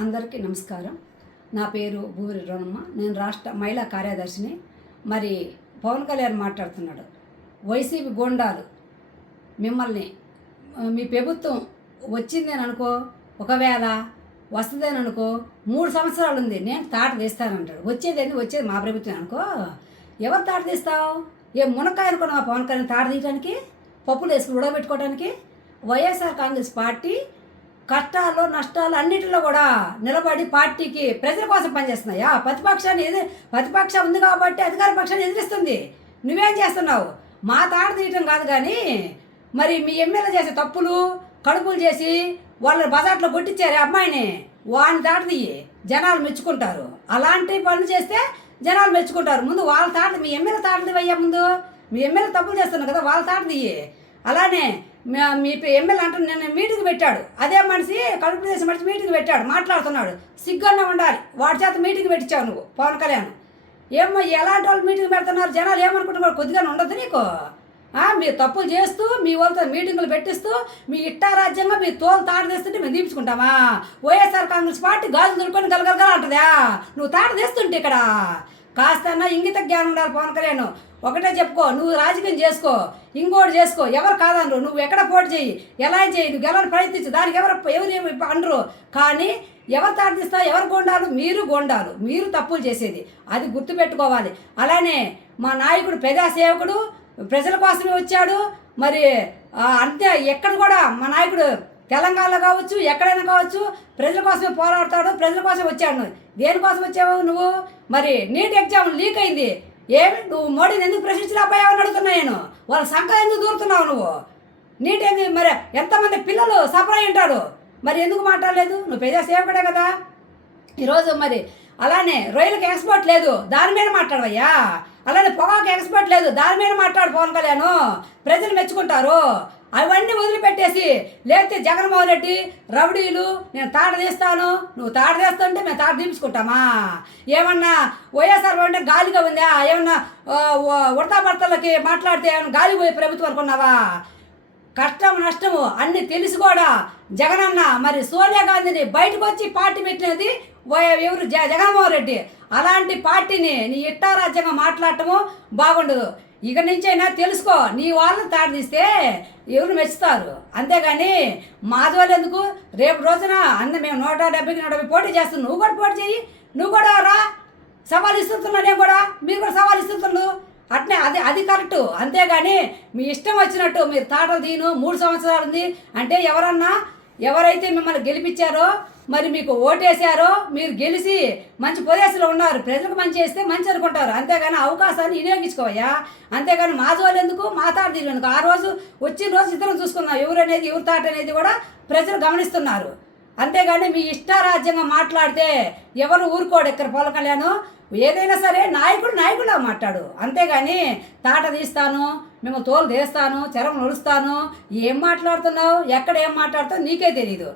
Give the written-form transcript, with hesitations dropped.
అందరికీ నమస్కారం. నా పేరు బూరి రోణమ్మ. నేను రాష్ట్ర మహిళా కార్యదర్శిని. మరి పవన్ కళ్యాణ్ మాట్లాడుతున్నాడు. వైసీపీ గూండాలు మిమ్మల్ని మీ ప్రభుత్వం వచ్చిందని అనుకో, ఒకవేళ వస్తుందని అనుకో, 3 సంవత్సరాలు ఉంది, నేను తాట తీస్తానంటాడు. వచ్చేది మా ప్రభుత్వం అనుకో, ఎవరు తాట తీస్తావు? ఏ మునక్కాయ అనుకున్నావా పవన్ కళ్యాణ్ తాట తీయడానికి, పప్పులు వేసుకుని ఉడకబెట్టుకోవడానికి? వైఎస్ఆర్ కాంగ్రెస్ పార్టీ కష్టాలు నష్టాలు అన్నిటిలో కూడా నిలబడి పార్టీకి ప్రజల కోసం పనిచేస్తున్నాయా? ప్రతిపక్షం ఉంది కాబట్టి అధికార పక్షాన్ని ఎదిరిస్తుంది. నువ్వేం చేస్తున్నావు? మా తాట తీయటం కాదు కానీ, మరి మీ ఎమ్మెల్యే చేసే తప్పులు కడుపులు చేసి వాళ్ళ బజార్లో కొట్టించారు అమ్మాయిని, వాడిని తాట తీయి, జనాలు మెచ్చుకుంటారు. అలాంటి పనులు చేస్తే జనాలు మెచ్చుకుంటారు. ముందు వాళ్ళ తాట, మీ ఎమ్మెల్యే తాట తీవయ్యా. ముందు మీ ఎమ్మెల్యే తప్పులు చేస్తున్నావు కదా, వాళ్ళ తాట తీయి. అలానే మీ ఎమ్మెల్యే అంటూ నేను మీటింగ్ పెట్టాడు, అదే మనిషి కడుపు చేసే మనిషి మీటింగ్ పెట్టాడు, మాట్లాడుతున్నాడు. సిగ్గున్నా ఉండాలి. వాడి చేత మీటింగ్ పెట్టించావు నువ్వు పవన్ కళ్యాణ్. ఏమో ఎలాంటి వాళ్ళు మీటింగ్ పెడుతున్నారు, జనాలు ఏమనుకుంటున్నారు? కొద్దిగా ఉండదు నీకు. మీరు తప్పులు చేస్తూ మీ వాళ్ళతో మీటింగులు పెట్టిస్తూ మీ ఇష్టారాజ్యంగా మీ తోలు తాట తీస్తుంటే మేము తీర్చుకుంటామా? వైఎస్ఆర్ కాంగ్రెస్ పార్టీ గాజు దొరుకుని గలగలగా అంటుందా? నువ్వు తాట తీస్తుంటే ఇక్కడ కాస్త ఇంగిత జ్ఞానం ఉండాలి పవన్ కళ్యాణ్. ఒకటే చెప్పుకో, నువ్వు రాజకీయం చేసుకో, ఇంకోటి చేసుకో, ఎవరు కాదనరు. నువ్వు ఎక్కడ పోటీ చేయి, ఎలా చేయి, నువ్వు గెలని ప్రయత్నించు, దానికి ఎవరు అనరు. కానీ ఎవరు తాటిస్తావు? ఎవరు గొండాలు? మీరు తప్పులు చేసేది అది గుర్తుపెట్టుకోవాలి. అలానే మా నాయకుడు ప్రజాసేవకుడు, ప్రజల కోసమే వచ్చాడు. మరి అంతే, ఎక్కడ కూడా మా నాయకుడు తెలంగాణలో కావచ్చు, ఎక్కడైనా కావచ్చు, ప్రజల కోసమే పోరాడతాడు, ప్రజల కోసం వచ్చాడు. దేనికోసం వచ్చావు నువ్వు? మరి నీట్ ఎగ్జామ్ లీక్ అయింది, ఏమి నువ్వు మోడీని ఎందుకు ప్రశ్నించలేకపోయావని అడుగుతున్నా నేను. వాళ్ళ సంఖ్య ఎందుకు దూరుతున్నావు నువ్వు? నీట్ ఏంది? మరి ఎంతమంది పిల్లలు సఫర్ అయి ఉంటారు, మరి ఎందుకు మాట్లాడలేదు? నువ్వు ప్రజాసేవకుడే కదా. ఈరోజు మరి అలానే రొయ్యలకు ఎక్స్పోర్ట్ లేదు, దాని మీద మాట్లాడవయ్యా. అలానే పొగాకు ఎక్స్పోర్ట్ లేదు, దాని మీద మాట్లాడు పవన్ కళ్యాణ్. ప్రజలు మెచ్చుకుంటారు. అవన్నీ వదిలిపెట్టేసి లేకపోతే జగన్మోహన్ రెడ్డి రౌడీలు, నేను తాట తీస్తాను, నువ్వు తాట తీస్తుంటే మేము తాట తీర్చుకుంటామా? ఏమన్నా వైఎస్ఆర్ అంటే గాలిగా ఉందా? ఏమన్నా ఉడతాభర్తలకి మాట్లాడితే ఏమన్నా గాలి పోయే ప్రభుత్వం అనుకున్నావా? కష్టం నష్టము అన్నీ తెలిసి కూడా జగనన్న మరి సోనియా గాంధీని బయటకు వచ్చి పార్టీ పెట్టినది ఎవరు? జగన్మోహన్ రెడ్డి. అలాంటి పార్టీని నీ ఇష్టారాజ్యంగా మాట్లాడటము బాగుండదు. ఇక నుంచైనా తెలుసుకో, నీ వాళ్ళని తాట తీస్తే ఎవరు మెచ్చుతారు. అంతేగాని మాధవాళ్ళు ఎందుకు? రేపు రోజున మేము 170కి 170 పోటీ చేస్తున్నాం, నువ్వు కూడా పోటీ చెయ్యి, నువ్వు కూడా రా. సవాల్ ఇస్తున్నా నేను కూడా, మీరు కూడా సవాల్ ఇస్తుండ్రు. అట్నే అది కరెక్టు. అంతేగాని మీ ఇష్టం వచ్చినట్టు మీరు తాటలు తీను 3 సంవత్సరాలు ఉంది అంటే ఎవరైతే మిమ్మల్ని గెలిపించారో, మరి మీకు ఓటేసారో, మీరు గెలిచి మంచి పొజిషన్లో ఉన్నారు, ప్రజలకు మంచి చేస్తే మంచి అనుకుంటారు. అంతేగాని అవకాశాన్ని వినియోగించుకోవయ్యా. అంతేగాని మా జోలు ఎందుకు, మా తాట తీయడానికి? ఆ రోజు వచ్చిన రోజు ఇద్దరం చూసుకుందాం, ఎవరి తాట అనేది కూడా ప్రజలు గమనిస్తున్నారు. అంతేగాని మీ ఇష్టారాజ్యంగా మాట్లాడితే ఎవరు ఊరుకోడు. ఇక్కడ పవన్ కళ్యాణ్ ఏదైనా సరే నాయకుడులా మాట్లాడు. అంతేగాని తాట తీస్తాను, మేము తోలు తీస్తాను, చెరం నడుస్తాను, ఏం మాట్లాడుతున్నావు, ఎక్కడ ఏం మాట్లాడుతావు నీకే తెలీదు.